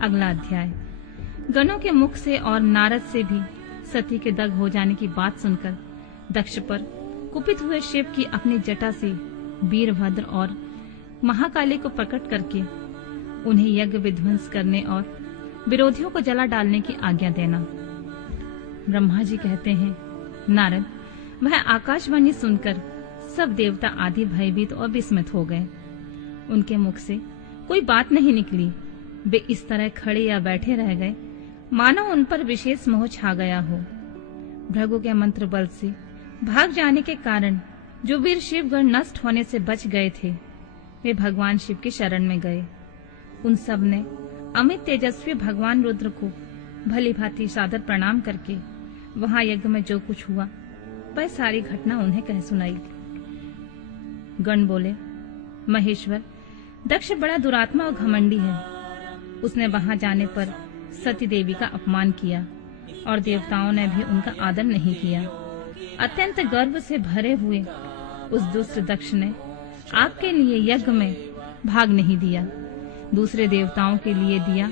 अगला अध्याय। गणों के मुख से और नारद से भी सती के दग्ध हो जाने की बात सुनकर दक्ष पर कुपित हुए शिव की अपनी जटा से वीरभद्र और महाकाली को प्रकट करके उन्हें यज्ञ विध्वंस करने और विरोधियों को जला डालने की आज्ञा देना। ब्रह्मा जी कहते हैं, नारद, वह आकाशवाणी सुनकर सब देवता आदि भयभीत और विस्मित हो गए। उनके मुख से कोई बात नहीं निकली। वे इस तरह खड़े या बैठे रह गए मानो उन पर विशेष मोह छा गया हो। भृगु के मंत्र बल से भाग जाने के कारण जो वीर शिवगण नष्ट होने से बच गए थे, वे भगवान शिव की शरण में गए। उन सब ने अमित तेजस्वी भगवान रुद्र को भली भांति सादर प्रणाम करके वहां यज्ञ में जो कुछ हुआ वह सारी घटना उन्हें कह सुनाई। गण बोले, महेश्वर, दक्ष बड़ा दुरात्मा और घमंडी है। उसने वहां जाने पर सती देवी का अपमान किया और देवताओं ने भी उनका आदर नहीं किया। अत्यंत गर्व से भरे हुए उस दुष्ट दक्ष ने आपके लिए यज्ञ में भाग नहीं दिया, दूसरे देवताओं के लिए दिया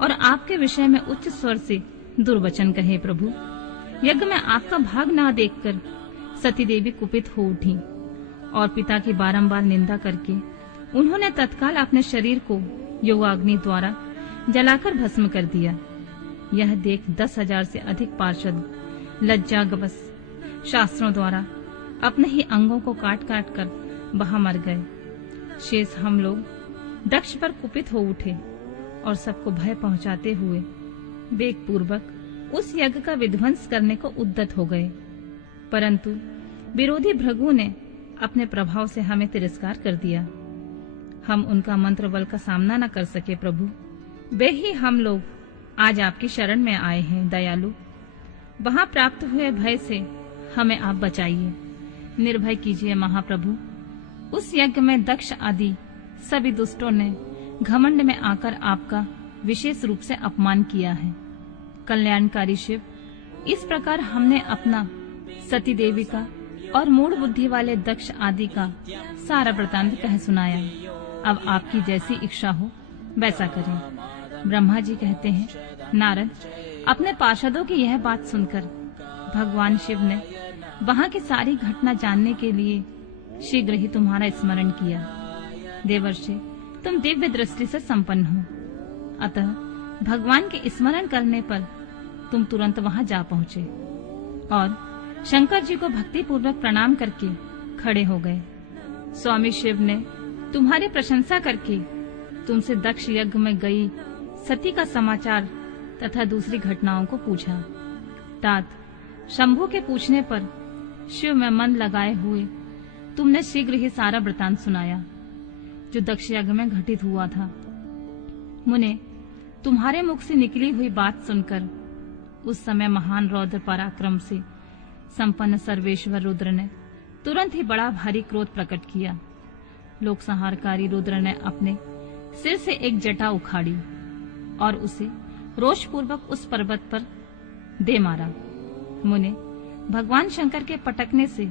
और आपके विषय में उच्च स्वर से दुर्वचन कहे। प्रभु, यज्ञ में आपका भाग ना देखकर सती देवी कुपित हो उठी और पिता की बारंबार निंदा करके उन्होंने तत्काल अपने शरीर को योगाग्नि द्वारा जलाकर भस्म कर दिया। यह देख 10,000 से अधिक पार्षद लज्जावश शास्त्रों द्वारा अपने ही अंगों को काट काट कर वहां मर गए। शेष हम लोग दक्ष पर कुपित हो उठे और सबको भय पहुंचाते हुए वेग पूर्वक उस यज्ञ का विध्वंस करने को उद्यत हो गए, परंतु विरोधी भृगु ने अपने प्रभाव से हमें तिरस्कार कर दिया। हम उनका मंत्र बल का सामना न कर सके। प्रभु, वे ही हम लोग आज आपकी शरण में आए हैं। दयालु, वहां प्राप्त हुए भय से हमें आप बचाइए, निर्भय कीजिए। महाप्रभु, उस यज्ञ में दक्ष आदि सभी दुष्टों ने घमंड में आकर आपका विशेष रूप से अपमान किया है। कल्याणकारी शिव, इस प्रकार हमने अपना सती देवी का और मूढ़ बुद्धि वाले दक्ष आदि का सारा वृतांत कह सुनाया। अब आपकी जैसी इच्छा हो वैसा करें। ब्रह्मा जी कहते हैं, नारद, अपने पार्षदों की यह बात सुनकर भगवान शिव ने वहां की सारी घटना जानने के लिए शीघ्र ही तुम्हारा स्मरण किया। देवर्षि, तुम दिव्य दृष्टि से संपन्न हो, अतः भगवान के स्मरण करने पर तुम तुरंत वहां जा पहुंचे और शंकर जी को भक्ति पूर्वक प्रणाम करके खड़े हो गए। स्वामी शिव ने तुम्हारी प्रशंसा करके तुमसे दक्ष यज्ञ में गई सती का समाचार तथा दूसरी घटनाओं को पूछा। तात, शंभु के पूछने पर शिव में मन लगाए हुए तुमने शीघ्र ही सारा वृतांत सुनाया जो दक्ष यज्ञ में घटित हुआ था। मुने, तुम्हारे मुख से निकली हुई बात सुनकर उस समय महान रौद्र पराक्रम से संपन्न सर्वेश्वर रुद्र ने तुरंत ही बड़ा भारी क्रोध प्रकट किया। लोक संहारकारी रुद्र ने अपने सिर से एक जटा उखाड़ी और उसे रोषपूर्वक उस पर्वत पर दे मारा। मुने, भगवान शंकर के पटकने से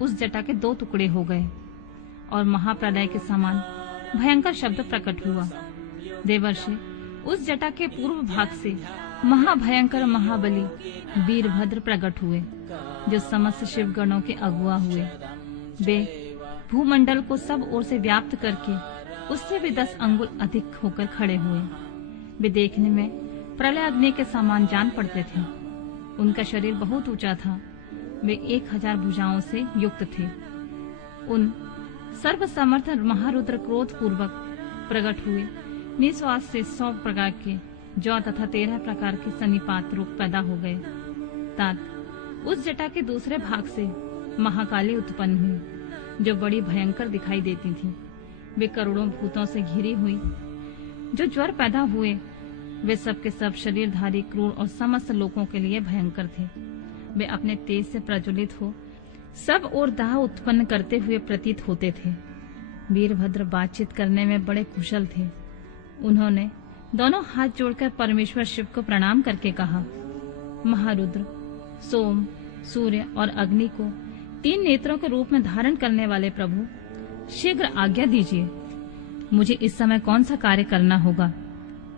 उस जटा के 2 टुकड़े हो गए और महाप्रलय के समान भयंकर शब्द प्रकट हुआ। देवर्षि, उस जटा के पूर्व भाग से महाभयंकर महाबली वीरभद्र प्रकट हुए, जो समस्त शिवगणों के अगुआ हुए। वे भूमंडल को सब ओर से व्याप्त करके उससे भी 10 अंगुल अधिक होकर खड़े हुए। वे देखने में प्रलय अग्नि के समान जान पड़ते थे। उनका शरीर बहुत ऊंचा था। वे 1000 भुजाओं से युक्त थे। उन सर्वसमर्थ महारुद्र क्रोध पूर्वक प्रकट हुए निश्वास से 100 प्रकार के जौ तथा 13 प्रकार के सन्निपात रोग पैदा हो गए। तात, उस जटा के दूसरे भाग से महाकाली उत्पन्न हुई, जो बड़ी भयंकर दिखाई देती थी। वे करोड़ों भूतों से घिरी हुई। जो ज्वर पैदा हुए वे सब के सब शरीरधारी, क्रूर और समस्त लोगों के लिए भयंकर थे। वे अपने तेज से प्रज्वलित हो सब और दाह उत्पन्न करते हुए प्रतीत होते थे। वीरभद्र बातचीत करने में बड़े कुशल थे। उन्होंने दोनों हाथ जोड़कर परमेश्वर शिव को प्रणाम करके कहा, महारुद्र, सोम, सूर्य और अग्नि को 3 नेत्रों के रूप में धारण करने वाले प्रभु, शीघ्र आज्ञा दीजिए। मुझे इस समय कौन सा कार्य करना होगा,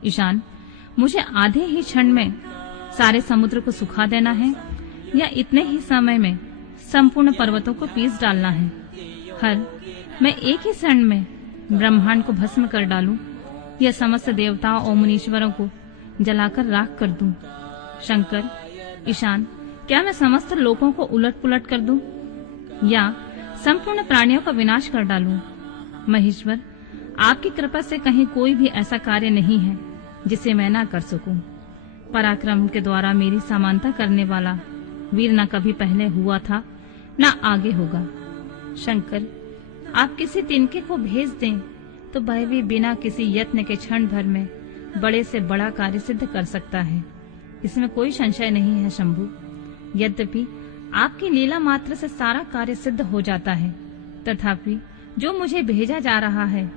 ईशान, मुझे आधे ही क्षण में सारे समुद्र को सुखा देना है या इतने ही समय में संपूर्ण पर्वतों को पीस डालना है? हर, मैं एक ही क्षण में ब्रह्मांड को भस्म कर डालूं या समस्त देवताओं और मुनीश्वरों को जलाकर राख कर दूं? शंकर, ईशान, क्या मैं समस्त लोकों को उलट पुलट कर दूं या संपूर्ण प्राणियों का विनाश कर डालूं? महेश्वर, आपकी कृपा से कहीं कोई भी ऐसा कार्य नहीं है जिसे मैं ना कर सकूं। पराक्रम के द्वारा मेरी समानता करने वाला वीर न कभी पहले हुआ था न आगे होगा। शंकर, आप किसी तिनके को भेज दें तो वह भी बिना किसी यत्न के क्षण भर में बड़े से बड़ा कार्य सिद्ध कर सकता है, इसमें कोई संशय नहीं है शंभु। यद्यपि आपकी लीला मात्र से सारा कार्य सिद्ध हो जाता है, तथापि जो मुझे भेजा जा रहा है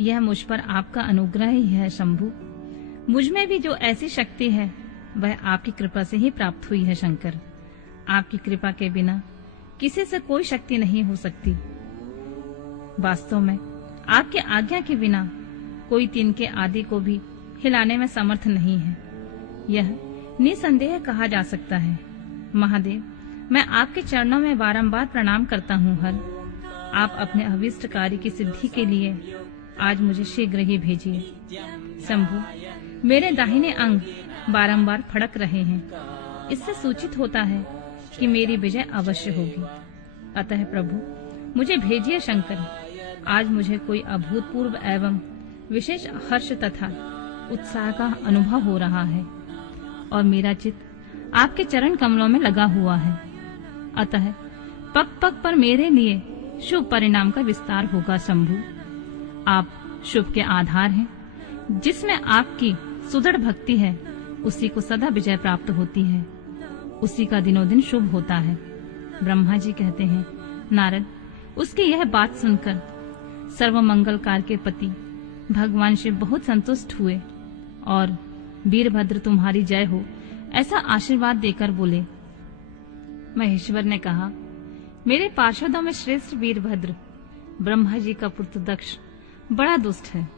यह मुझ पर आपका अनुग्रह ही है शंभु। मुझ में भी जो ऐसी शक्ति है वह आपकी कृपा से ही प्राप्त हुई है शंकर। आपकी कृपा के बिना किसी से कोई शक्ति नहीं हो सकती। वास्तव में आपके आज्ञा के बिना कोई तिनके आदि को भी हिलाने में समर्थ नहीं है, यह निसंदेह कहा जा सकता है। महादेव, मैं आपके चरणों में बारंबार प्रणाम करता हूँ। हर, आप अपने अभिष्ट कार्य की सिद्धि के लिए आज मुझे शीघ्र ही भेजिए। शंभु, मेरे दाहिने अंग बारंबार फड़क रहे हैं, इससे सूचित होता है कि मेरी विजय अवश्य होगी। अतः प्रभु, मुझे भेजिए शंकर। आज मुझे कोई अभूतपूर्व एवं विशेष हर्ष तथा उत्साह का अनुभव हो रहा है और मेरा चित्त आपके चरण कमलों में लगा हुआ है। अतः पग पग पर मेरे लिए शुभ परिणाम का विस्तार होगा शंभु। आप शुभ के आधार हैं, जिसमें आपकी सुदृढ़ भक्ति है उसी को सदा विजय प्राप्त होती है, उसी का दिनों दिन शुभ होता है। ब्रह्मा जी कहते हैं, नारद, उसकी यह बात सुनकर सर्वमंगलकार के पति भगवान शिव बहुत संतुष्ट हुए और वीरभद्र तुम्हारी जय हो ऐसा आशीर्वाद देकर बोले। महेश्वर ने कहा, मेरे पार्षदों में श्रेष्ठ वीरभद्र ब्रह्मा जी का पुत्र दक्ष बड़ा दुष्ट है,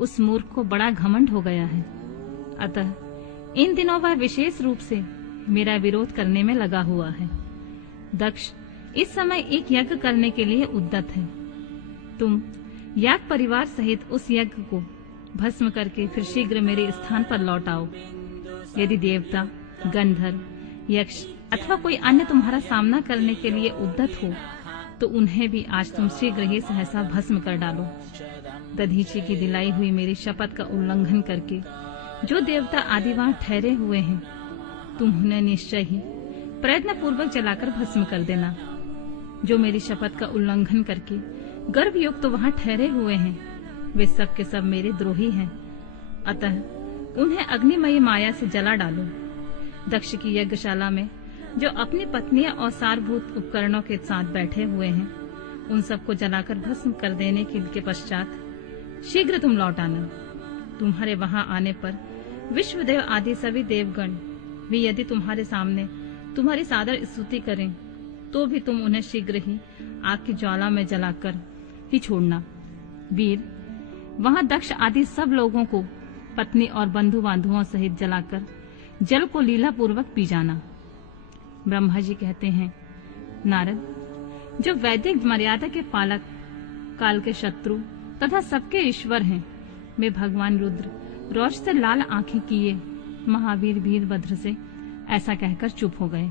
उस मूर्ख को बड़ा घमंड हो गया है। अतः इन दिनों वह विशेष रूप से मेरा विरोध करने में लगा हुआ है। दक्ष इस समय एक यज्ञ करने के लिए उद्यत है। तुम याग परिवार सहित उस यज्ञ को भस्म करके फिर शीघ्र मेरे स्थान पर लौट आओ। यदि देवता, गंधर्व, यक्ष अथवा कोई अन्य तुम्हारा सामना करने के लिए उद्यत हो तो उन्हें भी आज तुम शीघ्र ही सहसा भस्म कर डालो। दधीची की दिलाई हुई मेरी शपथ का उल्लंघन करके जो देवता आदि वहां ठहरे हुए हैं, तुम उन्हें निश्चय ही प्रयत्न पूर्वक जलाकर भस्म कर देना। जो मेरी शपथ का उल्लंघन करके गर्भयुक्त तो वहां ठहरे हुए हैं, वे सब के सब मेरे द्रोही हैं। अतः उन्हें अग्निमयी माया से जला डालो। दक्ष की यज्ञशाला में जो अपनी पत्नियां और सारभूत उपकरणों के साथ बैठे हुए हैं, उन सबको जलाकर भस्म कर देने के पश्चात शीघ्र तुम लौट आना। तुम्हारे वहां आने पर विश्वदेव आदि सभी देवगण भी यदि तुम्हारे सामने तुम्हारी सादर स्तुति करें तो भी तुम उन्हें शीघ्र ही आग की ज्वाला में जलाकर ही छोड़ना। वीर, वहां दक्ष आदि सब लोगों को पत्नी और बंधु बांधुओं सहित जलाकर जल को लीला पूर्वक पी जाना। ब्रह्मा जी कहते हैं, नारद, जो वैदिक मर्यादा के पालक, काल के शत्रु तथा सबके ईश्वर हैं, वे भगवान रुद्र रोष से लाल आंखें किए महावीर वीरभद्र से ऐसा कहकर चुप हो गए।